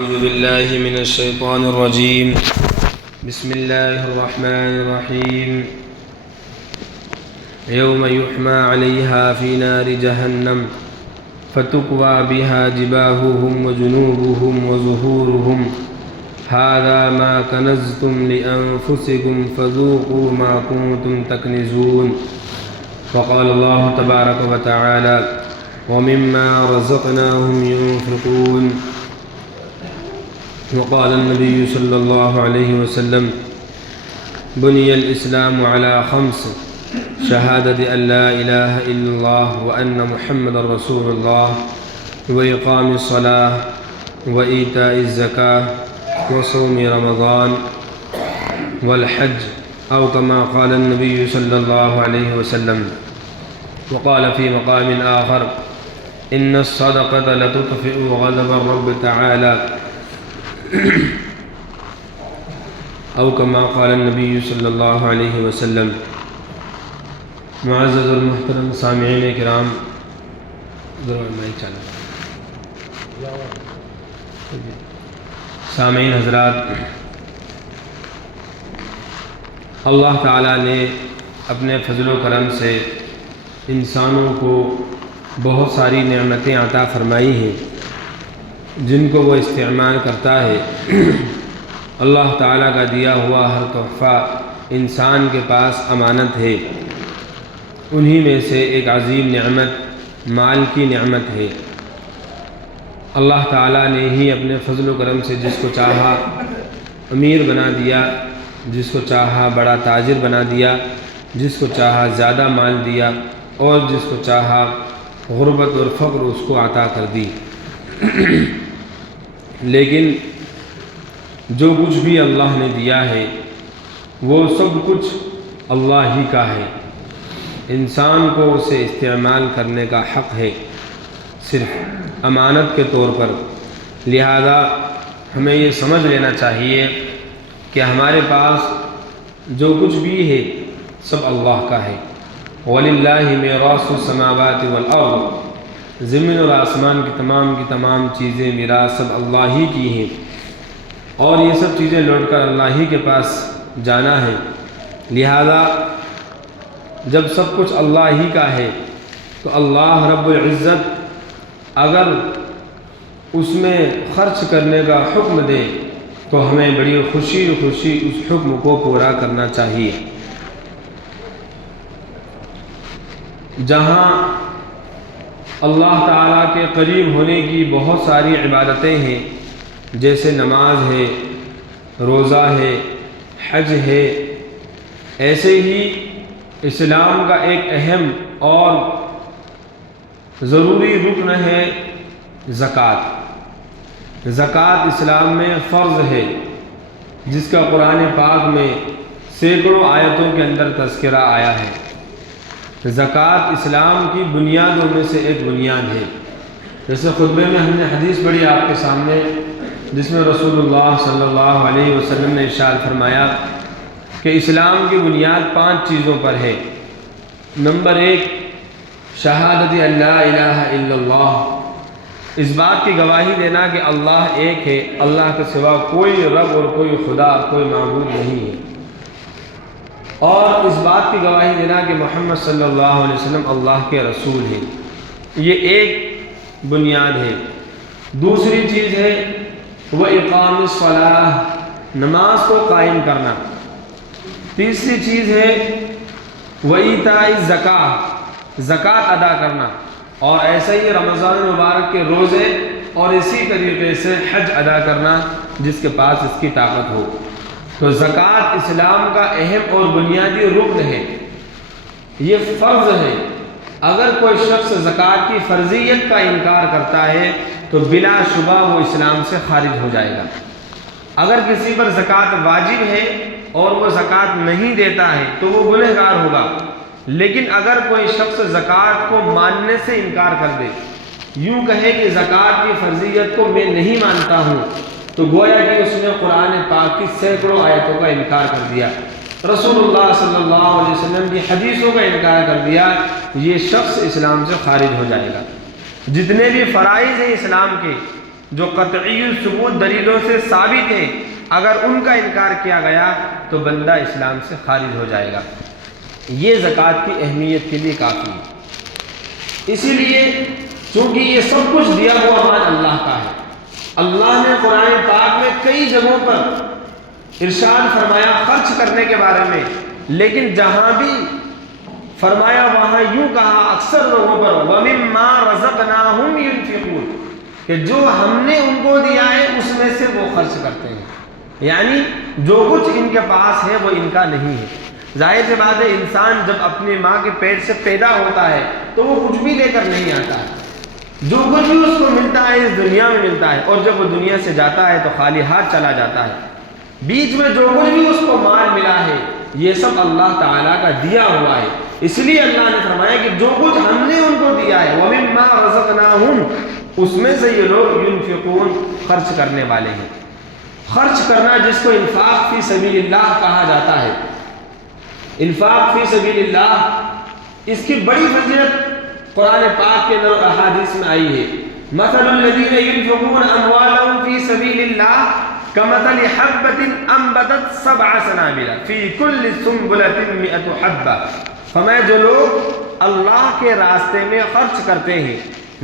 أعوذ بالله من الشيطان الرجيم. بسم الله الرحمن الرحيم. يوم يحمى عليها في نار جهنم فتكوى بها جباههم وجنوبهم وظهورهم هذا ما كنزتم لأنفسكم فذوقوا ما كنتم تكنزون. وقال الله تبارك وتعالى ومما رزقناهم ينفقون. وقال النبي صلى الله عليه وسلم بني الإسلام على خمس شهادة أن لا إله إلا الله وأن محمد رسول الله وإقام الصلاة وإيتاء الزكاة وصوم رمضان والحج أو كما قال النبي صلى الله عليه وسلم. وقال في مقام آخر إن الصدقة لتطفئ غضب الرب تعالى او كما قال النبی صلی اللہ علیہ وسلم. معزز المحترم سامعین کرام، سامعین حضرات، اللہ تعالیٰ نے اپنے فضل و کرم سے انسانوں کو بہت ساری نعمتیں عطا فرمائی ہیں جن کو وہ استعمال کرتا ہے. اللہ تعالیٰ کا دیا ہوا ہر تحفہ انسان کے پاس امانت ہے. انہی میں سے ایک عظیم نعمت مال کی نعمت ہے. اللہ تعالیٰ نے ہی اپنے فضل و کرم سے جس کو چاہا امیر بنا دیا، جس کو چاہا بڑا تاجر بنا دیا، جس کو چاہا زیادہ مال دیا، اور جس کو چاہا غربت اور فقر اس کو عطا کر دی. لیکن جو کچھ بھی اللہ نے دیا ہے وہ سب کچھ اللہ ہی کا ہے. انسان کو اسے استعمال کرنے کا حق ہے صرف امانت کے طور پر. لہذا ہمیں یہ سمجھ لینا چاہیے کہ ہمارے پاس جو کچھ بھی ہے سب اللہ کا ہے. وَلِلَّهِ مِيرَاثُ السَّمَاوَاتِ وَالْأَرْضِ، زمین اور آسمان کی تمام چیزیں میراث سب اللہ ہی کی ہیں، اور یہ سب چیزیں لوٹ کر اللہ ہی کے پاس جانا ہے. لہذا جب سب کچھ اللہ ہی کا ہے تو اللہ رب العزت اگر اس میں خرچ کرنے کا حکم دے تو ہمیں بڑی خوشی اس حکم کو پورا کرنا چاہیے. جہاں اللہ تعالیٰ کے قریب ہونے کی بہت ساری عبادتیں ہیں، جیسے نماز ہے، روزہ ہے، حج ہے، ایسے ہی اسلام کا ایک اہم اور ضروری رکن ہے زکوٰۃ. زکوٰۃ اسلام میں فرض ہے جس کا قرآن پاک میں سینکڑوں آیتوں کے اندر تذکرہ آیا ہے. زکوٰۃ اسلام کی بنیادوں میں سے ایک بنیاد ہے. جیسے خطبے میں ہم نے حدیث پڑھی آپ کے سامنے، جس میں رسول اللہ صلی اللہ علیہ وسلم نے ارشاد فرمایا کہ اسلام کی بنیاد 5 چیزوں پر ہے. نمبر 1 شہادت ان لا الہ الا اللہ، اس بات کی گواہی دینا کہ اللہ ایک ہے، اللہ کے سوا کوئی رب اور کوئی خدا، کوئی معبود نہیں ہے، اور اس بات کی گواہی دینا کہ محمد صلی اللہ علیہ وسلم اللہ کے رسول ہیں. یہ ایک بنیاد ہے. دوسری چیز ہے وہ اقام الصلاۃ، نماز کو قائم کرنا. تیسری چیز ہے وہ ایتاء الزکاۃ، زکوٰۃ ادا کرنا، اور ایسے ہی رمضان مبارک کے روزے، اور اسی طریقے سے حج ادا کرنا جس کے پاس اس کی طاقت ہو. تو زکوٰۃ اسلام کا اہم اور بنیادی رکن ہے، یہ فرض ہے. اگر کوئی شخص زکوٰۃ کی فرضیت کا انکار کرتا ہے تو بلا شبہ وہ اسلام سے خارج ہو جائے گا. اگر کسی پر زکوٰۃ واجب ہے اور وہ زکوٰۃ نہیں دیتا ہے تو وہ گنہگار ہوگا. لیکن اگر کوئی شخص زکوٰۃ کو ماننے سے انکار کر دے، یوں کہے کہ زکوٰۃ کی فرضیت کو میں نہیں مانتا ہوں، تو گویا کہ اس نے قرآن پاک کی سینکڑوں آیتوں کا انکار کر دیا، رسول اللہ صلی اللہ علیہ وسلم کی حدیثوں کا انکار کر دیا. یہ شخص اسلام سے خارج ہو جائے گا. جتنے بھی فرائض ہیں اسلام کے جو قطعی ثبوت دلیلوں سے ثابت ہے، اگر ان کا انکار کیا گیا تو بندہ اسلام سے خارج ہو جائے گا۔ یہ زکوٰۃ کی اہمیت کے لیے کافی ہے۔ اسی لیے چونکہ یہ سب کچھ دیا ہوا مال اللہ کا ہے، اللہ نے قرآن پاک میں کئی جگہوں پر ارشاد فرمایا خرچ کرنے کے بارے میں، لیکن جہاں بھی فرمایا وہاں یوں کہا اکثر لوگوں پر وَمِمَّا رَزَقْنَاهُمْ يُنْفِقُونَ، کہ جو ہم نے ان کو دیا ہے اس میں سے وہ خرچ کرتے ہیں، یعنی جو کچھ ان کے پاس ہے وہ ان کا نہیں ہے۔ ظاہر سی بات ہے انسان جب اپنی ماں کے پیٹ سے پیدا ہوتا ہے تو وہ کچھ بھی لے کر نہیں آتا ہے، جو کچھ بھی اس کو ملتا ہے اس دنیا میں ملتا ہے، اور جب وہ دنیا سے جاتا ہے تو خالی ہاتھ چلا جاتا ہے۔ بیچ میں جو کچھ بھی اس کو مال ملا ہے یہ سب اللہ تعالیٰ کا دیا ہوا ہے، اس لیے اللہ نے فرمایا کہ جو کچھ ہم نے ان کو دیا ہے وَمِمَّا رَزَقْنَاهُمْ، اس میں سے یہ لوگ يُنْفِقُونَ، خرچ کرنے والے ہیں۔ خرچ کرنا جس کو انفاق فی سبیل اللہ کہا جاتا ہے، انفاق فی سبیل اللہ، اس کی بڑی فضیلت قرآن پاک کے اندر احادیث میں آئی ہے۔ مثل الذین ينفقون اموالهم فی سبیل اللہ کمثل حبۃ انبتت سبع سنابل فی کل سنبلۃ مئۃ حبۃ، فرمایا جو لوگ اللہ کے راستے میں خرچ کرتے ہیں،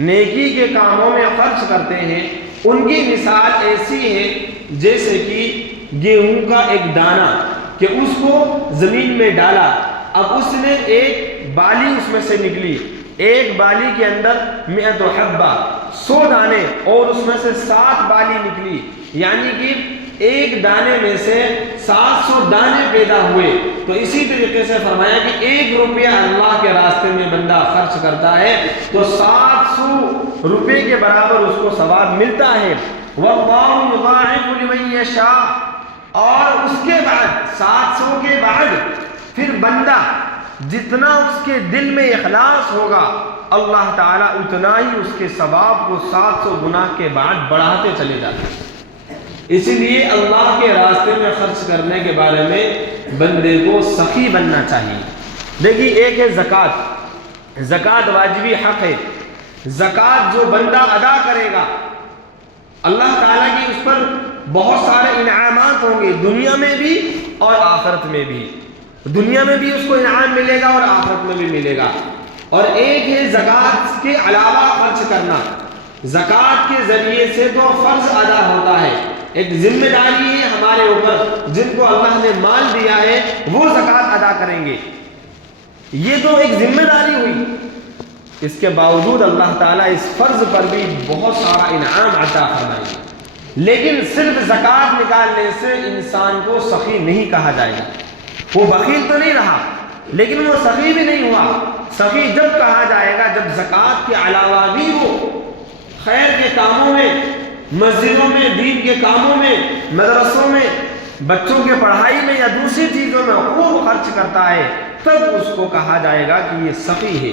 نیکی کے کاموں میں خرچ کرتے ہیں، ان کی مثال ایسی ہے جیسے کہ گیہوں کا ایک دانہ کہ اس کو زمین میں ڈالا، اب اس نے ایک بالی اس میں سے نکلی، ایک بالی کے اندر 100 حبہ، 100 دانے، اور اس میں سے 7 بالی نکلی، یعنی کہ ایک دانے میں سے 700 دانے پیدا ہوئے۔ تو اسی طریقے سے فرمایا کہ 1 روپیہ اللہ کے راستے میں بندہ خرچ کرتا ہے تو 700 روپے کے برابر اس کو ثواب ملتا ہے۔ وَاللَّهُ يُضَاعِفُ لِمَن يَشَاءُ، اور اس کے بعد 700 کے بعد پھر بندہ جتنا اس کے دل میں اخلاص ہوگا اللہ تعالیٰ اتنا ہی اس کے ثواب کو 700 گنا کے بعد بڑھاتے چلے جاتے ہیں۔ اسی لیے اللہ کے راستے میں خرچ کرنے کے بارے میں بندے کو سخی بننا چاہیے۔ دیکھیے ایک ہے زکوٰۃ، زکوٰۃ واجبی حق ہے، زکوٰۃ جو بندہ ادا کرے گا اللہ تعالیٰ کی اس پر بہت سارے انعامات ہوں گے، دنیا میں بھی اور آخرت میں بھی، دنیا میں بھی اس کو انعام ملے گا اور آخرت میں بھی ملے گا۔ اور ایک ہے زکوٰۃ کے علاوہ خرچ کرنا، زکوٰۃ کے ذریعے سے تو فرض ادا ہوتا ہے، ایک ذمہ داری ہے ہمارے اوپر، جن کو اللہ نے مال دیا ہے وہ زکوٰۃ ادا کریں گے، یہ تو ایک ذمہ داری ہوئی۔ اس کے باوجود اللہ تعالیٰ اس فرض پر بھی بہت سارا انعام عطا فرمائے گا، لیکن صرف زکوٰۃ نکالنے سے انسان کو سخی نہیں کہا جائے گا۔ وہ بخیل تو نہیں رہا لیکن وہ سخی بھی نہیں ہوا۔ سخی جب کہا جائے گا جب زکوٰۃ کے علاوہ بھی وہ خیر کے کاموں میں، مسجدوں میں، دین کے کاموں میں، مدرسوں میں، بچوں کے پڑھائی میں یا دوسری چیزوں میں خوب خرچ کرتا ہے، تب اس کو کہا جائے گا کہ یہ سخی ہے۔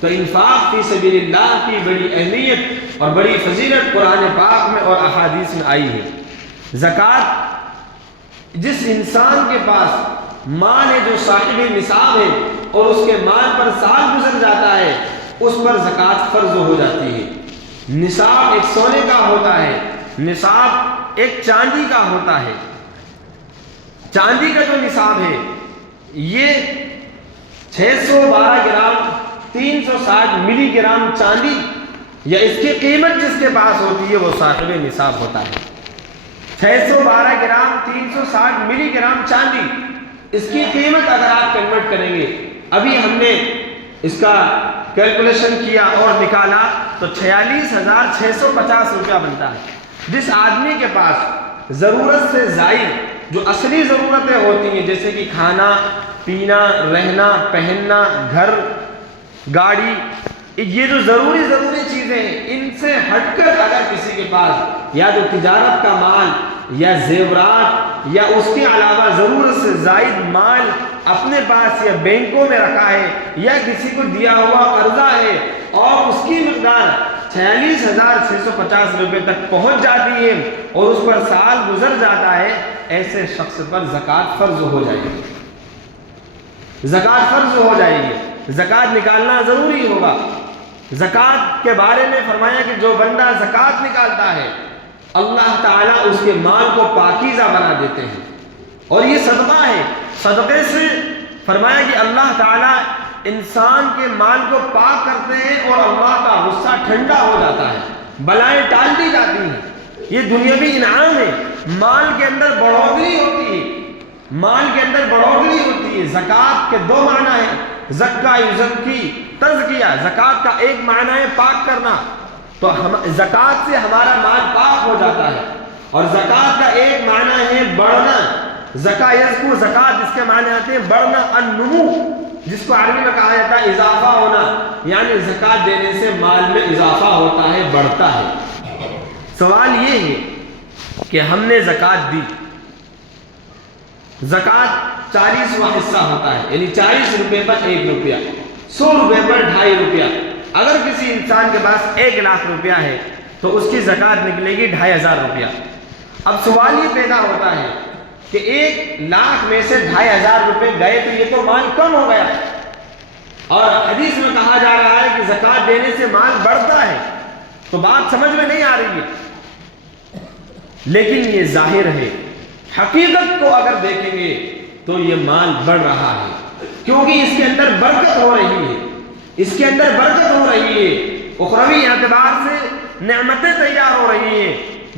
تو انفاق فی سبیل اللہ کی بڑی اہمیت اور بڑی فضیلت قرآن پاک میں اور احادیث میں آئی ہے۔ زکوٰۃ جس انسان کے پاس مال ہے جو صاحب نصاب ہے اور اس کے مال پر سال گزر جاتا ہے اس پر زکوٰۃ فرض ہو جاتی ہے۔ نصاب ایک سونے کا ہوتا ہے، نصاب ایک چاندی کا ہوتا ہے۔ چاندی کا جو نصاب ہے یہ 612 گرام 360 ملی گرام چاندی یا اس کی قیمت جس کے پاس ہوتی ہے وہ صاحب نصاب ہوتا ہے۔ 612 گرام 360 ملی گرام چاندی، اس کی قیمت اگر آپ کنورٹ کریں گے، ابھی ہم نے اس کا کیلکولیشن کیا اور نکالا تو 46,650 روپیہ بنتا ہے۔ جس آدمی کے پاس ضرورت سے زائد جو اصلی ضرورتیں ہوتی ہیں جیسے کہ کھانا پینا، رہنا، پہننا، گھر، گاڑی، یہ جو ضروری چیزیں ہیں ان سے ہٹ کر اگر کسی کے پاس یا جو تجارت کا مال یا زیورات یا اس کے علاوہ ضرورت سے زائد مال اپنے پاس یا بینکوں میں رکھا ہے یا کسی کو دیا ہوا قرضہ ہے اور اس کی مقدار 46,650 روپے تک پہنچ جاتی ہے اور اس پر سال گزر جاتا ہے، ایسے شخص پر زکوٰۃ فرض ہو جائے گی، زکوٰۃ فرض ہو جائے گی۔ زکوٰۃ نکالنا ضروری ہوگا، زکوٰۃ کے بارے میں فرمایا کہ جو بندہ زکوٰۃ نکالتا ہے اللہ تعالیٰ اس کے مال کو پاکیزہ بنا دیتے ہیں، اور یہ صدقہ ہے، صدقے سے فرمایا کہ اللہ تعالیٰ انسان کے مال کو پاک کرتے ہیں اور اللہ کا غصہ ٹھنڈا ہو جاتا ہے، بلائیں ٹال دی جاتی ہیں۔ یہ دنیاوی انعام ہے، مال کے اندر بڑھوتری ہوتی ہے، مال کے اندر بڑھوتری ہوتی ہے۔ زکوٰۃ کے دو معنی ہیں، زکا یزکی، تزکیہ۔ زکوٰۃ کا ایک معنی ہے پاک کرنا، تو زکوٰۃ سے ہمارا مال پاک ہو جاتا ہے، اور زکوٰۃ کا ایک معنی ہے بڑھنا، زکا یزکو، زکوٰۃ اس کے معنی آتے ہیں بڑھنا، النمو، جس کو عربی میں کہا جاتا ہے اضافہ ہونا، یعنی زکوٰۃ دینے سے مال میں اضافہ ہوتا ہے، بڑھتا ہے۔ سوال یہ ہے کہ ہم نے زکوٰۃ دی، زکوٰۃ 40واں حصہ ہوتا ہے، یعنی 40 روپے پر 1 روپیہ، 100 روپے پر 2.5 روپیہ۔ اگر کسی انسان کے پاس 1 لاکھ روپیہ ہے تو اس کی زکوٰۃ نکلے گی 2500 روپیہ۔ اب سوال یہ پیدا ہوتا ہے کہ 1 لاکھ میں سے 2500 روپے گئے تو یہ تو مال کم ہو گیا، اور حدیث میں کہا جا رہا ہے کہ زکوٰۃ دینے سے مال بڑھتا ہے، تو بات سمجھ میں نہیں آ رہی ہے۔ لیکن یہ ظاہر ہے، حقیقت کو اگر دیکھیں گے تو یہ مال بڑھ رہا ہے، کیونکہ اس کے اندر برکت ہو رہی ہے، اس کے اندر برکت ہو رہی ہے، اخروی اعتبار سے نعمتیں تیار ہو رہی ہیں۔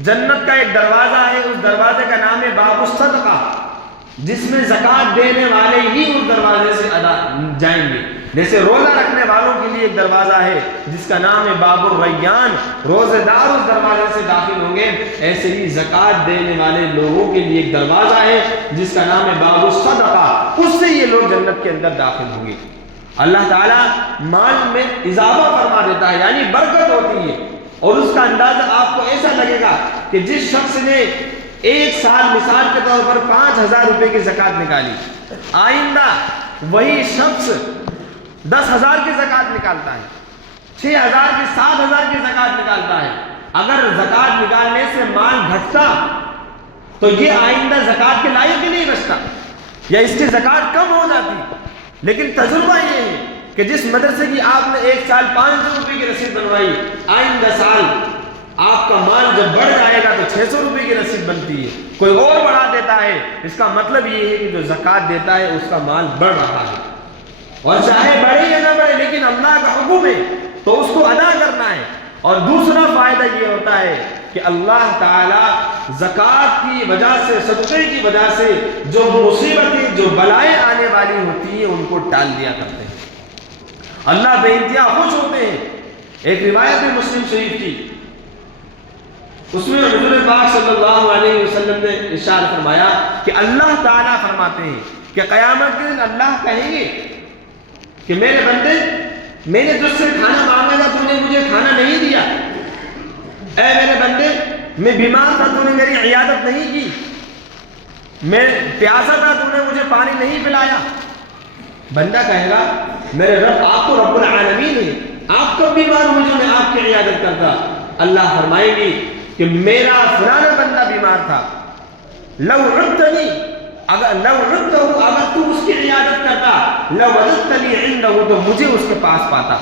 جنت کا ایک دروازہ ہے، اس دروازے کا نام ہے باب الصدقہ، جس میں زکوٰۃ دینے والے ہی اس دروازے سے جائیں گے۔ جیسے روزہ رکھنے والوں کے لیے ایک دروازہ ہے جس کا نام ہے باب الریان، روزے دار اس دروازے سے داخل ہوں گے، ایسے ہی زکوٰۃ دینے والے لوگوں کے لیے ایک دروازہ ہے جس کا نام ہے باب الصدقہ، اس سے یہ لوگ جنت کے اندر داخل ہوں گے۔ اللہ تعالیٰ مال میں اضافہ فرما دیتا ہے، یعنی برکت ہوتی ہے، اور اس کا اندازہ آپ کو ایسا لگے گا کہ جس شخص نے 1 سال مثال کے طور پر 5000 روپے کی زکوٰۃ نکالی، آئندہ وہی شخص 10,000 کی زکوٰۃ نکالتا ہے، 6,000 کی، 7,000 کی زکوٰۃ نکالتا ہے۔ اگر زکوٰۃ نکالنے سے مال گھٹتا تو یہ آئندہ زکوٰۃ کے لائق ہی نہیں بچتا، یا اس کی زکوٰۃ کم ہو جاتی۔ لیکن تجربہ یہ ہے کہ جس مدرسے کی آپ نے 1 سال 500 روپے کی رسید بنوائی، آئندہ سال آپ کا مال جب بڑھ جائے گا تو 600 روپے کی رسید بنتی ہے، کوئی اور بڑھا دیتا ہے۔ اس کا مطلب یہ ہے کہ جو زکوٰۃ دیتا ہے اس کا مال بڑھ رہا ہے، اور چاہے بڑھے یا نہ بڑھے لیکن اللہ کا حکم ہے تو اس کو ادا کرنا ہے۔ اور دوسرا فائدہ یہ ہوتا ہے کہ اللہ تعالیٰ زکوٰۃ کی وجہ سے، صدقے کی وجہ سے جو مصیبتیں، جو بلائیں آنے والی ہوتی ہیں ان کو ٹال دیا کرتے ہیں، اللہ بے انتہا خوش ہوتے ہیں۔ ایک روایت ہے مسلم شریف کی، اس میں حضور پاک صلی اللہ علیہ وسلم نے ارشاد فرمایا کہ اللہ تعالیٰ فرماتے ہیں کہ قیامت کے دن اللہ کہیں گے کہ میرے بندے، میں نے تجھ سے کھانا مانگا تھا، تو نے مجھے کھانا نہیں دیا، اے میرے بندے میں بیمار تھا تو نے میری عیادت نہیں کی، میں پیاسا تھا تو نے مجھے پانی نہیں پلایا۔ بندہ کہے گا میرے رب، آپ تو رب العالمین ہیں، آپ کب بیمار ہوئے جو میں آپ کی عیادت کرتا؟ اللہ فرمائیں گے کہ میرا فلانا بندہ بیمار تھا، لو عدتنی، اگر تو اس کی عیادت کرتا، لوجدتنی عنده، تو مجھے اس کے پاس پاتا۔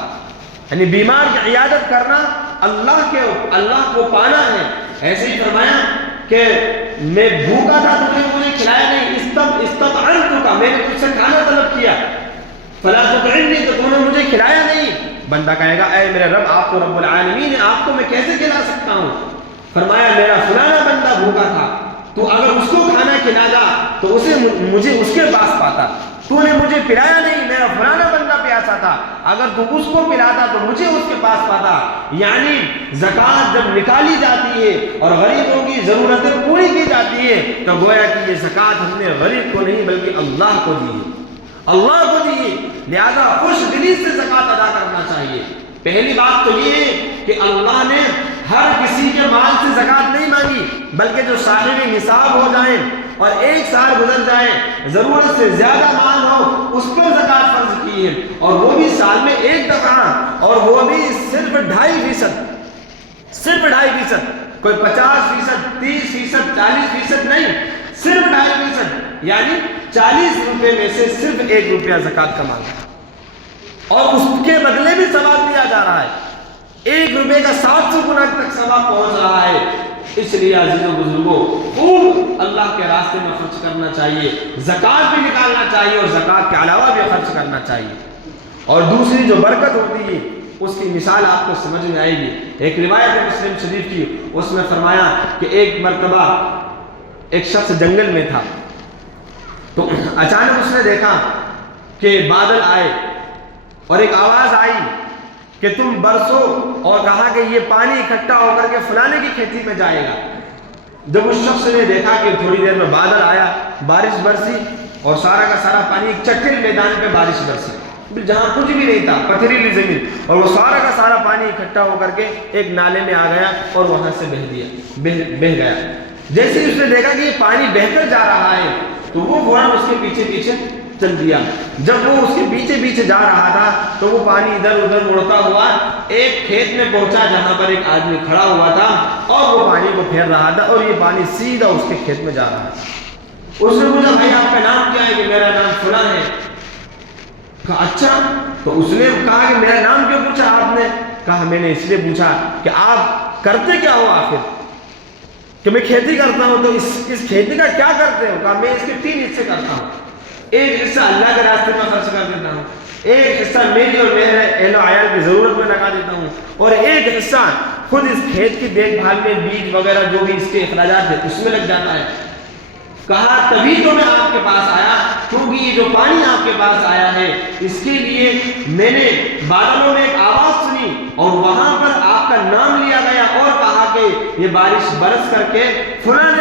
یعنی بیمار کی عیادت کرنا اللہ کو پانا ہے۔ ایسے ہی فرمایا کہ میں بھوکا تھا تو نے مجھے کھلایا نہیں، استطعمتک، میں نے تجھ سے کھانا طلب کیا، فلا تطعمنی، تو تو نے مجھے کھلایا نہیں۔ بندہ کہے گا اے میرے رب، آپ تو رب العالمین ہیں، آپ کو میں کیسے کھلا سکتا ہوں؟ فرمایا میرا فلانا بندہ بھوکا تھا، تو اگر اس کو کھانا کھلاتا تو مجھے اس کے پاس پاتا، تو نے مجھے پلایا نہیں، میرا فلانا بندہ پیاسا تھا، اگر تو اس کو پلاتا تو مجھے اس کے پاس پاتا۔ یعنی زکوٰۃ جب نکالی جاتی ہے اور غریبوں کی ضرورتیں پوری کی جاتی ہے تو گویا کہ یہ زکوٰۃ ہم نے غریب کو نہیں بلکہ اللہ کو دی ہے، اللہ کو دی ہے، لہذا خوش دلی سے زکوٰۃ ادا کرنا چاہیے۔ پہلی بات تو یہ ہے کہ اللہ نے ہر کسی کے مال سے زکوٰۃ نہیں مانگی، بلکہ جو صاحب نصاب ہو جائیں اور 1 سال گزر جائے، ضرورت سے زیادہ مال ہو، اس پر زکوٰۃ فرض کی ہے، اور وہ بھی سال میں 1 دفعہ، اور وہ بھی صرف 2.5%، صرف 2.5%، کوئی 50%، 30%، 40% نہیں، صرف 2.5%، یعنی 40 روپے میں سے صرف 1 روپیہ زکوٰۃ کا مانگا۔ اور اس کے بدلے بھی ثواب دیا جا رہا ہے، 1 روپے کا 700 گنا تک ثواب پہنچ رہا ہے۔ اس لیے عزیزوں بزرگوں خوب اللہ کے راستے میں خرچ کرنا چاہیے، زکوٰۃ بھی نکالنا چاہیے اور زکوٰۃ کے علاوہ بھی خرچ کرنا چاہیے۔ اور دوسری جو برکت ہوتی ہے اس کی مثال آپ کو سمجھ میں آئے گی۔ ایک روایت ہے مسلم شریف کی، اس میں فرمایا کہ ایک مرتبہ ایک شخص جنگل میں تھا، تو اچانک اس نے دیکھا کہ بادل آئے اور ایک آواز آئی کہ تم برسو، اور کہا کہ یہ پانی اکٹھا ہو کر کے فلانے کی کھیتی میں جائے گا۔ جب اس شخص نے دیکھا کہ تھوڑی دیر میں بادل آیا، بارش برسی اور سارا کا سارا پانی ایک چٹیل میدان پہ بارش برسی جہاں کچھ بھی نہیں تھا، پتھریلی زمین، اور وہ سارا کا سارا پانی اکٹھا ہو کر کے ایک نالے میں آ گیا اور وہاں سے بہہ گیا۔ جیسے ہی اس نے دیکھا کہ یہ پانی بہہ کر جا رہا ہے تو وہ فوراً اس کے پیچھے پیچھے چل دیا۔ جب وہ اس کے پیچھے پیچھے جا رہا تھا تو وہ پانی ادھر ادھر مڑتا ہوا ایک کھیت میں پہنچا جہاں پر ایک آدمی کھڑا ہوا تھا اور وہ پانی کو پھیر رہا تھا، اور یہ پانی سیدھا اس کے کھیت میں جا رہا ہے۔ اس نے پوچھا بھائی آپ کا نام کیا ہے؟ کہ میرا نام فلاں ہے۔ کہا اچھا، تو اس نے کہا کہ میرا نام کیوں پوچھا آپ نے؟ کہا میں نے اس لیے پوچھا کہ آپ کرتے کیا ہو آخر؟ کہ میں کھیتی کرتا ہوں۔ تو اس کھیتی کا کیا کرتے ہو؟ کہا میں اس کے 3 حصے کرتا ہوں، ایک حصہ اللہ کے راستے میں خرچ کر دیتا ہوں، ایک حصہ میری اور میرے اہل و عیال کی ضرورت میں لگا دیتا ہوں، اور ایک حصہ خود اس کھیت کی دیکھ بھال میں بیج وغیرہ جو بھی اس کے اخراجات ہیں اس میں لگ جاتا ہے۔ کہا تبھی تو میں آپ کے پاس آیا، کیونکہ یہ جو پانی آپ کے پاس آیا ہے اس کے لیے میں نے بادلوں میں ایک آواز سنی اور وہاں پر آپ کا نام لیا گیا اور کہا کہ یہ بارش برس کر کے فلاں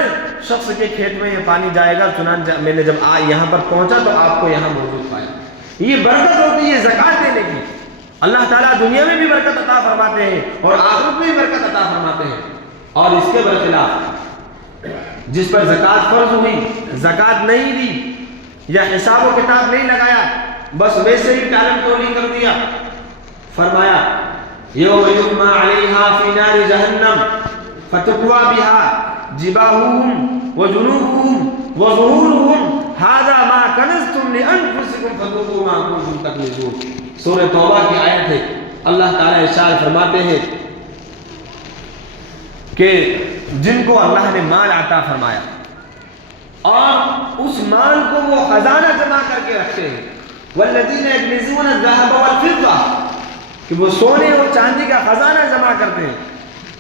شخص کے کھیت میں یہ پانی جائے گا، چنانچہ میں نے جب یہاں پر پہنچا تو آپ کو یہاں موجود پایا۔ یہ برکت ہوتی ہے زکوٰۃ دینے کی۔ اللہ تعالیٰ دنیا میں بھی برکت عطا فرماتے ہیں اور آخرت میں بھی برکت عطا فرماتے ہیں۔ اور اس کے برخلاف جس پر زکوٰۃ فرض ہوئی، زکوٰۃ نہیں دی یا حساب و کتاب نہیں لگایا، بس ویسے ہی ٹالم ٹولی کر دیا، فرمایا یوم یحمى علیہا فی نار جہنم فتکوی بہا جباہہم وجنوبہم وظہورہم ھذا ما کنزتم لانفسکم فذوقوا ما کنتم تکنزون۔ سورہ توبہ کی آیت ہے۔ اللہ تعالیٰ ارشاد فرماتے ہیں کہ جن کو اللہ نے مال عطا فرمایا اور اس مال کو وہ خزانہ جمع کر کے رکھتے ہیں، والذین یکنزون الذھب والفضہ، کہ وہ سونے اور چاندی کا خزانہ جمع کرتے ہیں،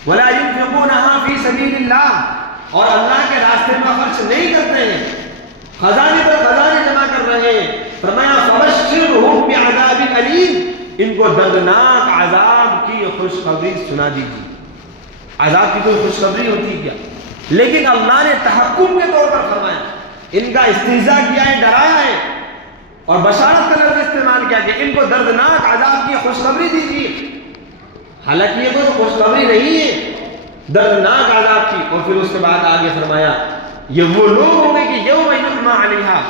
ولا ينفقونها فی سبیل اللہ، اور اللہ کے راستے میں خرچ نہیں کرتے ہیں، خزانے پر خزانے جمع کر رہے ہیں۔ فرمایا فبشرھم بعذاب الیم، ان کو دردناک عذاب کی خوشخبری سنا دیجیے۔ عذاب کی کوئی خوشخبری ہوتی کیا؟ لیکن اللہ نے تحکم کے طور پر فرمایا، ان کا استہزاء کیا ہے، ڈرایا ہے اور بشارت کا لفظ استعمال کیا کہ ان کو دردناک عذاب کی خوشخبری دیجیے۔ حالانکہ یہ کوئی خوشخبری نہیں ہے، دردناک عذاب کی۔ اور پھر اس کے بعد آگے فرمایا یہ وہ لوگ ہوں گے کہ یوم یحمى علیہا،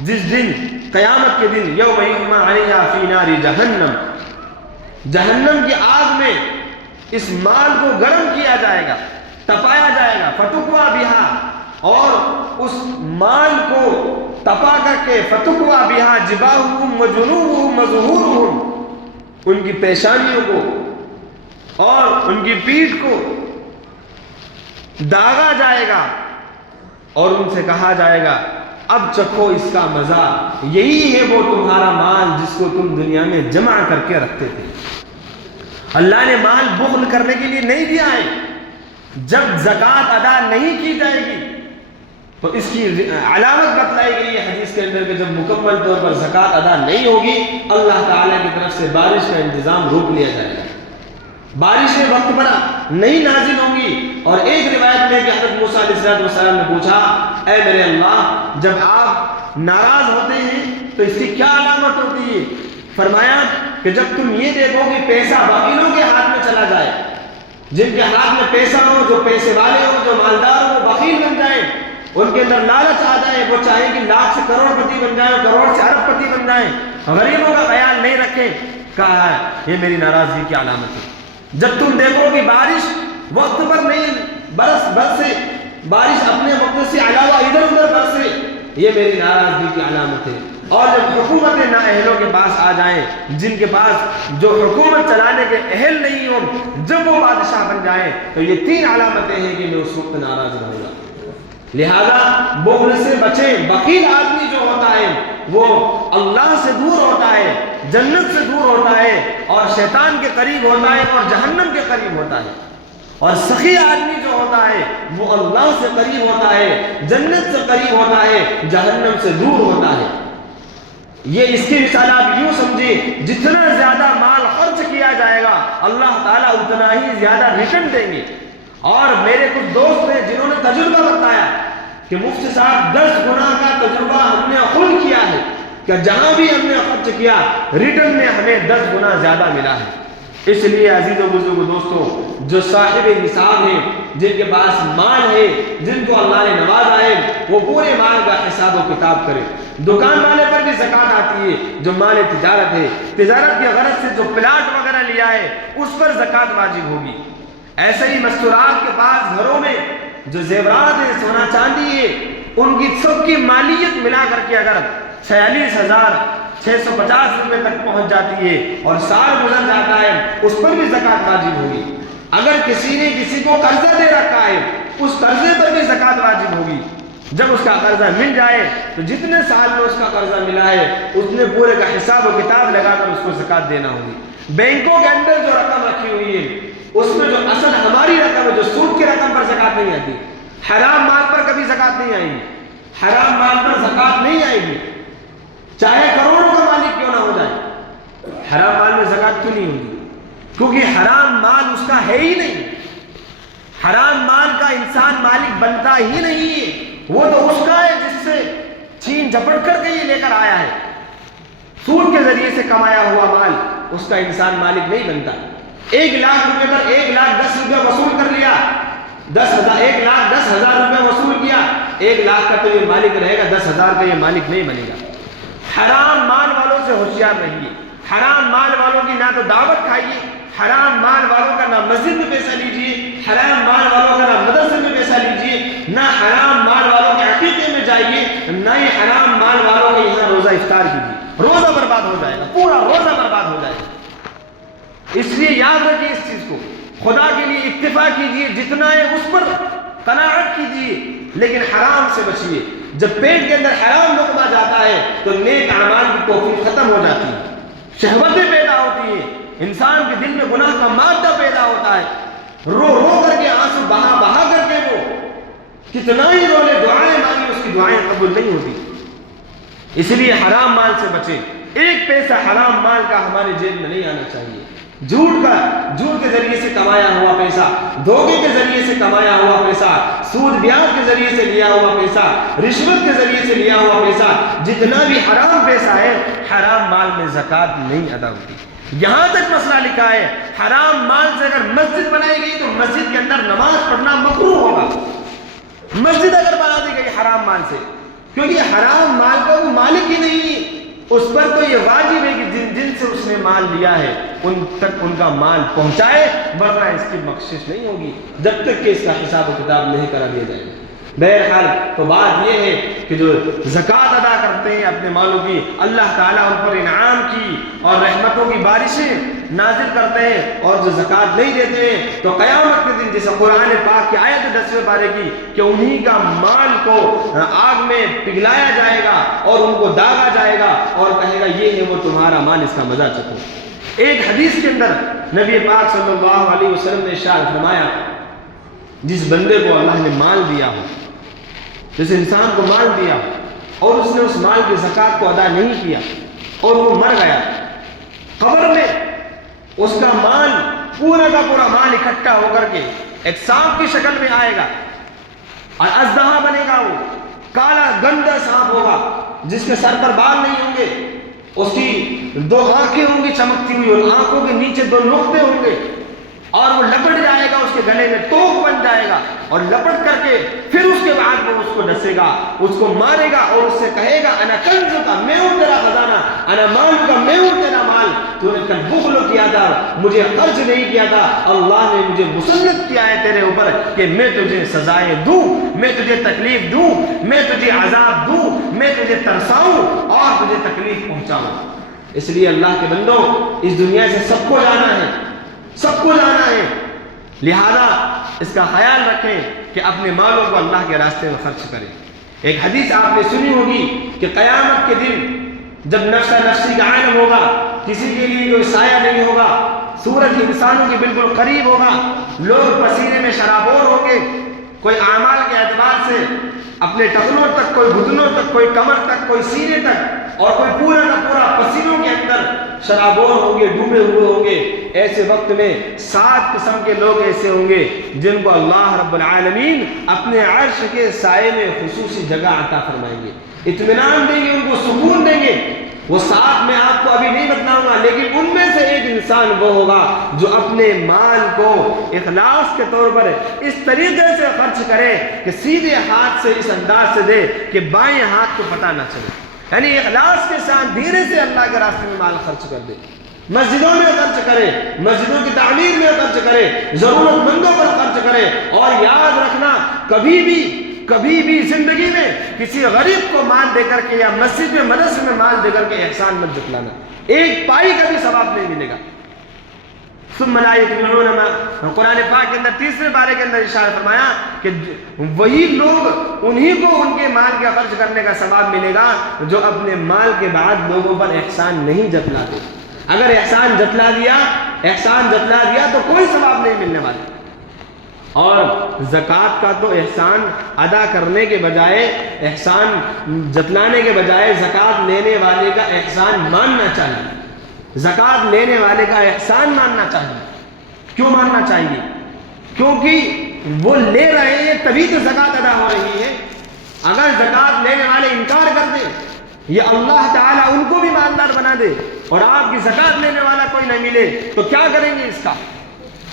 جس دن قیامت کے دن، یوم یحمى علیہا فی نار جہنم، جہنم کی آگ میں اس مال کو گرم کیا جائے گا، تپایا جائے گا، فتکوی بہا، اور اس مال کو تپا کر کے فتکوی بہا جباہہم وجنوبہم وظہورہم، ان کی پیشانیوں کو اور ان کی پیٹھ کو داغا جائے گا اور ان سے کہا جائے گا اب چکھو اس کا مزہ، یہی ہے وہ تمہارا مال جس کو تم دنیا میں جمع کر کے رکھتے تھے۔ اللہ نے مال بخل کرنے کے لیے نہیں دیا ہے۔ جب زکوٰۃ ادا نہیں کی جائے گی تو اس کی علامت بتلائی گئی ہے حدیث کے اندر کہ جب مکمل طور پر زکوٰۃ ادا نہیں ہوگی اللہ تعالیٰ کی طرف سے بارش کا انتظام روک لیا جائے گا، بارشیں وقت پر نہیں نازل ہوں گی۔ اور ایک روایت میں کہ حضرت موسیٰ علیہ السلام نے پوچھا اے میرے اللہ، جب آپ ناراض ہوتے ہیں تو اس کی کیا علامت ہوتی ہے؟ فرمایا کہ جب تم یہ دیکھو کہ پیسہ بخیلوں کے ہاتھ میں چلا جائے، جن کے ہاتھ میں پیسہ ہو، جو پیسے والے ہو، جو مالدار ہو، وہ بخیل بن جائیں، ان کے اندر لالچ آ جائے، وہ چاہیں کہ لاکھ سے کروڑ پتی بن جائیں، کروڑ سے ارب پتی بن جائیں، غریبوں کا خیال نہیں رکھیں، کہا ہے یہ میری ناراضگی کی علامت ہے۔ جب تم دیکھو کہ بارش وقت پر نہیں برسے، بارش اپنے وقت سے علاوہ ادھر ادھر برسے، یہ میری ناراضگی کی علامت ہے۔ اور جب حکومتیں نااہلوں کے پاس آ جائیں، جن کے پاس جو حکومت چلانے کے اہل نہیں ہوں، جب وہ بادشاہ بن جائیں تو یہ 3 علامتیں ہیں کہ میں اس وقت ناراض رہوں گا۔ لہذا بخل سے بچیں۔ بخیل آدمی جو ہوتا ہے وہ اللہ سے دور ہوتا ہے، جنت سے دور ہوتا ہے، اور شیطان کے قریب ہوتا ہے اور جہنم کے قریب ہوتا ہے۔ اور سخی آدمی جو ہوتا ہے وہ اللہ سے قریب ہوتا ہے، جنت سے قریب ہوتا ہے، جہنم سے دور ہوتا ہے۔ یہ اس کی مثال آپ یوں سمجھیں، جتنا زیادہ مال خرچ کیا جائے گا اللہ تعالیٰ اتنا ہی زیادہ ریٹرن دیں گے۔ اور میرے کچھ دوست ہیں جنہوں نے تجربہ بتایا کہ مفتی صاحب 10 گنا کا تجربہ ہم نے خود کیا ہے کہ جہاں بھی ہم نے خرچ کیا ریٹرن میں ہمیں 10 گنا زیادہ ملا ہے۔ اس لیے عزیز و بزرگ دوستوں، جو صاحب نصاب ہیں، جن کے پاس مال ہے، جن کو اللہ نے نوازا ہے، وہ پورے مال کا حساب و کتاب کرے۔ دکان والے پر بھی زکوٰۃ آتی ہے، جو مال تجارت ہے، تجارت کی غرض سے جو پلاٹ وغیرہ لیا ہے اس پر زکوٰۃ واجب ہوگی۔ ایسے ہی مستورات کے پاس گھروں میں جو زیورات ہیں، سونا چاندی ہے، ان کی سب کی مالیت ملا کر کے اگر 46,650 روپے تک پہنچ جاتی ہے اور سال گزر جاتا ہے، اس پر بھی زکوٰۃ واجب ہوگی۔ اگر کسی نے کسی کو قرضہ دے رکھا ہے، اس قرضے پر بھی زکوٰۃ واجب ہوگی۔ جب اس کا قرضہ مل جائے تو جتنے سال میں اس کا قرضہ ملا ہے اتنے پورے کا حساب و کتاب لگا کر اس کو زکوٰۃ دینا ہوگی۔ بینکوں کے اندر جو رقم رکھی ہوئی ہے اس میں جو اصل ہماری رقم ہے، جو سود کی رقم پر زکوٰۃ نہیں آتی، حرام مال پر کبھی زکوٰۃ نہیں آئے گی، حرام مال پر زکوٰۃ نہیں آئے گی، چاہے کروڑوں کا مالک کیوں نہ ہو جائے۔ حرام مال میں زکوٰۃ کیوں نہیں ہوگی؟ کیونکہ حرام مال اس کا ہے ہی نہیں۔ حرام مال کا انسان مالک بنتا ہی نہیں ہے، وہ تو اس کا ہے جس سے چھین جھپٹ کر کے یہ لے کر آیا ہے۔ سود کے ذریعے سے کمایا ہوا مال اس کا انسان مالک نہیں بنتا۔ 1 لاکھ روپے پر 1,10,000 روپے وصول کر لیا، 1,10,000 روپے وصول کیا، 1 لاکھ کا تو یہ مالک رہے گا، 10,000 کا یہ مالک نہیں بنے گا۔ حرام مال والوں سے ہوشیار رہیے۔ حرام مال والوں کی نہ تو دعوت کھائیے، حرام مال والوں کا نہ مسجد میں پیسہ لیجیے، حرام مال والوں کا نہ مدرسے میں پیسہ لیجیے، نہ حرام مال والوں کے عقیقے میں جائیے، نہ ہی حرام مال والوں کے یہاں روزہ افطار کیجیے۔ روزہ برباد ہو جائے گا، پورا روزہ برباد ہو جائے گا۔ اس لیے یاد رکھیے اس چیز کو، خدا کے لیے اکتفا کیجیے، جتنا ہے اس پر قناعت کیجیے، لیکن حرام سے بچیے۔ جب پیٹ کے اندر حرام لقمہ جاتا ہے تو نیک اعمال کی توفیق ختم ہو جاتی ہے، شہوتیں پیدا ہوتی ہیں، انسان کے دل میں گناہ کا مادہ پیدا ہوتا ہے، رو رو کر کے آنسو بہا بہا کر کے وہ کتنا ہی رو لے، دعائیں مانگی، اس کی دعائیں قبول نہیں ہوتی۔ اس لیے حرام مال سے بچیں۔ 1 پیسہ حرام مال کا ہمارے جیب میں نہیں آنا چاہیے۔ جھوٹ کے ذریعے سے کمایا ہوا پیسہ، دھوکے کے ذریعے سے کمایا ہوا پیسہ، سود بیاج کے ذریعے سے لیا ہوا پیسہ، رشوت کے ذریعے سے لیا ہوا پیسہ، جتنا بھی حرام پیسہ ہے، حرام مال میں زکوٰۃ نہیں ادا ہوتی۔ یہاں تک مسئلہ لکھا ہے حرام مال سے اگر مسجد بنائی گئی تو مسجد کے اندر نماز پڑھنا مکروہ ہوگا۔ مسجد اگر بنا دی گئی حرام مال سے، کیونکہ حرام مال کا وہ مالک ہی نہیں ہے، اس پر تو یہ واجب ہے کہ جن سے اس نے مال لیا ہے ان تک ان کا مال پہنچائے، ورنہ اس کی بخشش نہیں ہوگی جب تک کہ اس کا حساب و کتاب نہیں کرا دیا جائے گا۔ بہرحال تو بات یہ ہے کہ جو زکوٰۃ ادا کرتے ہیں اپنے مالوں کی، اللہ تعالیٰ ان پر انعام کی اور رحمتوں کی بارشیں نازل کرتے ہیں، اور جو زکوٰۃ نہیں دیتے ہیں تو قیامت کے دن جیسے قرآن پاک کی آیت 10ویں پارے کی کہ انہی کا مال کو آگ میں پگھلایا جائے گا اور ان کو داغا جائے گا اور کہے گا یہ ہے وہ تمہارا مال، اس کا مزہ چکھو۔ ایک حدیث کے اندر نبی پاک صلی اللہ علیہ وسلم نے ارشاد فرمایا، جس بندے کو اللہ نے مال دیا ہو، جس انسان کو مال دیا اور اس نے اس مال کی زکوٰۃ کو ادا نہیں کیا اور وہ مر گیا، قبر میں اس کا مال پورا کا پورا مال اکٹھا ہو کر کے ایک سانپ کی شکل میں آئے گا اور اژدہا بنے گا، وہ کالا گندا سانپ ہوگا جس کے سر پر بال نہیں ہوں گے، اس کی 2 آنکھیں ہوں گی چمکتی ہوئی اور آنکھوں کے نیچے 2 نقطے ہوں گے، اور وہ لپٹ جائے گا، اس کے گلے میں توق بن جائے گا اور لپٹ کر کے پھر اس کے بعد وہ اس کو ڈسے گا، اس کو مارے گا اور اس سے کہے گا انا کنز کا، میں ہوں تیرا خزانہ، انا مال کا، میں ہوں تیرا مال، تو نے کل بخل کیا تھا، مجھے خرچ نہیں کیا تھا، اللہ نے مجھے مسلط کیا ہے تیرے اوپر کہ میں تجھے سزائیں دوں، میں تجھے تکلیف دوں، میں تجھے عذاب دوں، میں تجھے ترساؤں اور تجھے تکلیف پہنچاؤں۔ اس لیے اللہ کے بندوں، اس دنیا سے سب کو جانا ہے، سب کو جانا ہے، لہذا اس کا خیال رکھیں کہ اپنے مالوں کو اللہ کے راستے میں خرچ کریں۔ ایک حدیث آپ نے سنی ہوگی کہ قیامت کے دن جب نفس نفسی کا عالم ہوگا، کسی کے لیے کوئی سایہ نہیں ہوگا، سورج انسانوں کے بالکل قریب ہوگا، لوگ پسینے میں شرابور ہوں گے، کوئی اعمال کے اعتبار سے اپنے ٹخنوں تک، کوئی گھٹنوں تک، کوئی کمر تک، کوئی سینے تک، اور کوئی پورا کا پورا پسینوں کے اندر شرابور ہوں گے، ڈوبے ہوئے ہوں گے۔ ایسے وقت میں 7 قسم کے لوگ ایسے ہوں گے جن کو اللہ رب العالمین اپنے عرش کے سائے میں خصوصی جگہ عطا فرمائیں گے، اطمینان دیں گے، ان کو سکون دیں گے۔ وہ 7 میں آپ کو ابھی نہیں بتلاؤں گا، لیکن ان میں سے ایک انسان وہ ہوگا جو اپنے مال کو اخلاص کے طور پر اس طریقے سے خرچ کرے کہ سیدھے ہاتھ سے اس انداز سے دے کہ بائیں ہاتھ کو پتہ نہ چلے، یعنی اخلاص کے ساتھ دھیرے سے اللہ کے راستے میں مال خرچ کر دے، مسجدوں میں خرچ کرے، مسجدوں کی تعمیر میں خرچ کرے، ضرورت مندوں پر خرچ کرے۔ اور یاد رکھنا، کبھی بھی زندگی میں کسی غریب کو مال دے کر کے یا مسجد میں مدرسے میں مال دے کر کے احسان مت جتلانا، ایک پائی کا بھی ثواب نہیں ملے گا۔ ثم لا یتبعون ما، قرآن پاک کے اندر 3 پارے کے اندر ارشاد فرمایا کہ وہی لوگ، انہی کو ان کے مال کا خرچ کرنے کا ثواب ملے گا جو اپنے مال کے بعد لوگوں پر احسان نہیں جتلاتے۔ اگر احسان جتلا دیا تو کوئی ثواب نہیں ملنے والا۔ اور زکوٰۃ کا تو احسان ادا کرنے کے بجائے، احسان جتلانے کے بجائے زکوٰۃ لینے والے کا احسان ماننا چاہیے، زکوٰۃ لینے والے کا احسان ماننا چاہیے۔ کیوں ماننا چاہیے؟ کیونکہ وہ لے رہے ہیں تبھی تو زکوٰۃ ادا ہو رہی ہے۔ اگر زکوٰۃ لینے والے انکار کر دیں یا اللہ تعالیٰ ان کو بھی مالدار بنا دے اور آپ کی زکوٰۃ لینے والا کوئی نہ ملے تو کیا کریں گے اس کا؟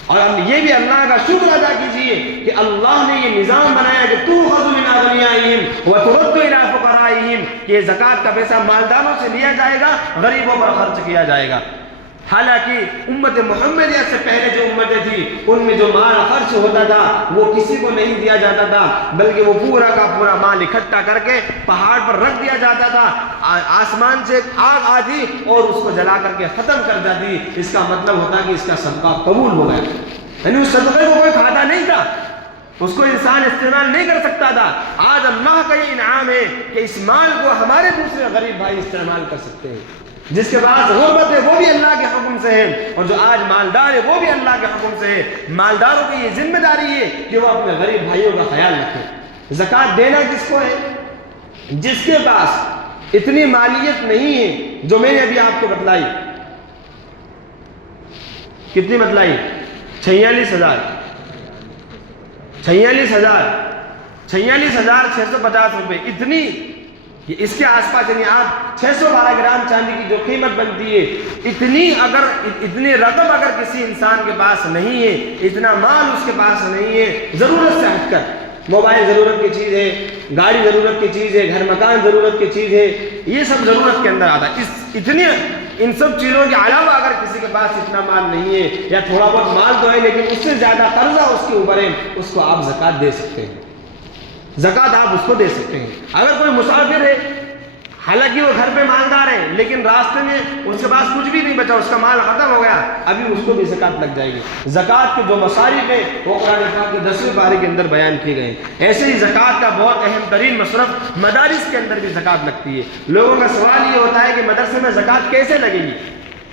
اور یہ بھی اللہ کا شکر ادا کیجئے کہ اللہ نے یہ نظام بنایا کہ تُؤْخَذُ مِنْ أَغْنِيَائِهِمْ وَتُرَدُّ إِلَىٰ فُقَرَائِهِمْ، کہ یہ زکوٰۃ کا پیسہ مالداروں سے لیا جائے گا، غریبوں پر خرچ کیا جائے گا۔ حالانکہ امت محمدیہ سے پہلے جو امتیں تھیں ان میں جو مال خرچ ہوتا تھا وہ کسی کو نہیں دیا جاتا تھا، بلکہ وہ پورا کا پورا مال اکٹھا کر کے پہاڑ پر رکھ دیا جاتا تھا، آسمان سے آگ آتی اور اس کو جلا کر کے ختم کر جاتی۔ اس کا مطلب ہوتا کہ اس کا صدقہ قبول ہو گیا، یعنی اس صدقے کو کوئی کھاتا نہیں تھا، اس کو انسان استعمال نہیں کر سکتا تھا۔ آج اللہ کا یہ انعام ہے کہ اس مال کو ہمارے دوسرے غریب بھائی استعمال کر سکتے ہیں۔ جس کے پاس غربت ہے وہ بھی اللہ کے حکم سے ہے، اور جو آج مالدار ہے وہ بھی اللہ کے حکم سے ہے۔ مالداروں کی یہ ذمہ داری ہے کہ وہ اپنے غریب بھائیوں کا خیال رکھیں۔ زکوٰۃ دینا کس کو ہے؟ جس کے پاس اتنی مالیت نہیں ہے جو میں نے ابھی آپ کو بتلائی۔ کتنی بتلائی؟ 46,000 46,650 روپے، اتنی، اس کے آس پاس، یعنی آپ 612 گرام چاندی کی جو قیمت بنتی ہے، اتنی رقم اگر کسی انسان کے پاس نہیں ہے، اتنا مال اس کے پاس نہیں ہے، ضرورت سے ہٹ کر، موبائل ضرورت کی چیز ہے، گاڑی ضرورت کی چیز ہے، گھر مکان ضرورت کی چیز ہے، یہ سب ضرورت کے اندر آتا ہے۔ ان سب چیزوں کے علاوہ اگر کسی کے پاس اتنا مال نہیں ہے، یا تھوڑا بہت مال تو ہے لیکن اس سے زیادہ قرضہ اس کے اوپر ہے، اس کو آپ زکوٰۃ دے سکتے ہیں، زکوٰۃ آپ اس کو دے سکتے ہیں۔ اگر کوئی مسافر ہے، حالانکہ وہ گھر پہ مالدار ہے لیکن راستے میں اس کے پاس کچھ بھی نہیں بچا، اس کا مال ختم ہو گیا، ابھی اس کو بھی زکوٰۃ لگ جائے گی۔ زکوٰۃ کے جو مصارف ہیں وہ قرآن پاک کے 10ویں پارے کے اندر بیان کیے گئے ہیں۔ ایسے ہی زکوٰۃ کا بہت اہم ترین مصرف مدارس کے اندر بھی زکوٰۃ لگتی ہے۔ لوگوں کا سوال یہ ہوتا ہے کہ مدرسے میں زکوٰۃ کیسے لگے گی؟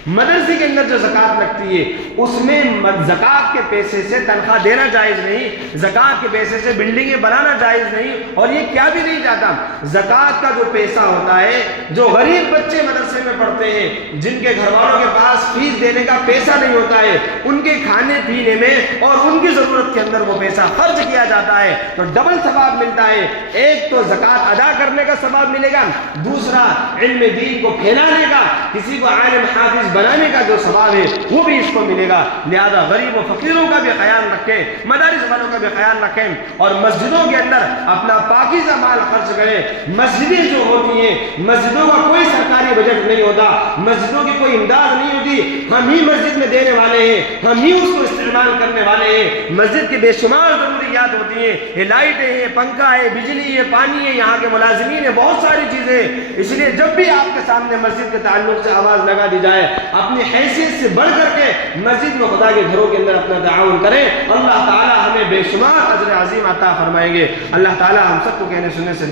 مدرسے کے اندر جو زکوٰۃ لگتی ہے اس میں زکوٰۃ کے پیسے سے تنخواہ دینا جائز نہیں، زکوٰۃ کے پیسے سے بلڈنگیں بنانا جائز نہیں، اور یہ کیا بھی نہیں جاتا۔ زکوٰۃ کا جو پیسہ ہوتا ہے، جو غریب بچے مدرسے میں پڑھتے ہیں، جن کے گھر والوں کے پاس فیس دینے کا پیسہ نہیں ہوتا ہے، ان کے کھانے پینے میں اور ان کی ضرورت کے اندر وہ پیسہ خرچ کیا جاتا ہے تو ڈبل ثواب ملتا ہے۔ ایک تو زکوٰۃ ادا کرنے کا ثواب ملے گا، دوسرا علم دین کو پھیلانے کا، کسی کو عالم حافظ بنانے کا جو ثواب ہے وہ بھی اس کو ملے گا۔ لہذا غریب و فقیروں کا بھی خیال رکھیں، مدارس والوں کا بھی خیال رکھیں، اور مسجدوں کے اندر اپنا پاکیزہ مال خرچ کریں۔ مسجدیں جو ہوتی ہیں، مسجدوں کا کوئی سرکاری بجٹ نہیں ہوتا، مسجدوں کی کوئی امداد نہیں ہوتی، ہم ہی مسجد میں دینے والے ہیں، ہم ہی اس کو استعمال کرنے والے ہیں۔ مسجد کے بے شمار ضروری ضروریات ہوتی ہیں، یہ لائٹیں ہیں، پنکھا ہے، بجلی ہے، پانی ہے، یہاں کے ملازمین ہیں، بہت ساری چیزیں ہیں۔ اس لیے جب بھی آپ کے سامنے مسجد کے تعلق سے آواز لگا دی جائے، اپنی حیثیت سے بڑھ کر کے مسجد و خدا کے گھروں کے اندر اپنا تعاون کریں، اللہ تعالی ہمیں بے شمار اجر عظیم عطا فرمائیں گے۔ اللہ تعالی ہم سب کو کہنے سننے سے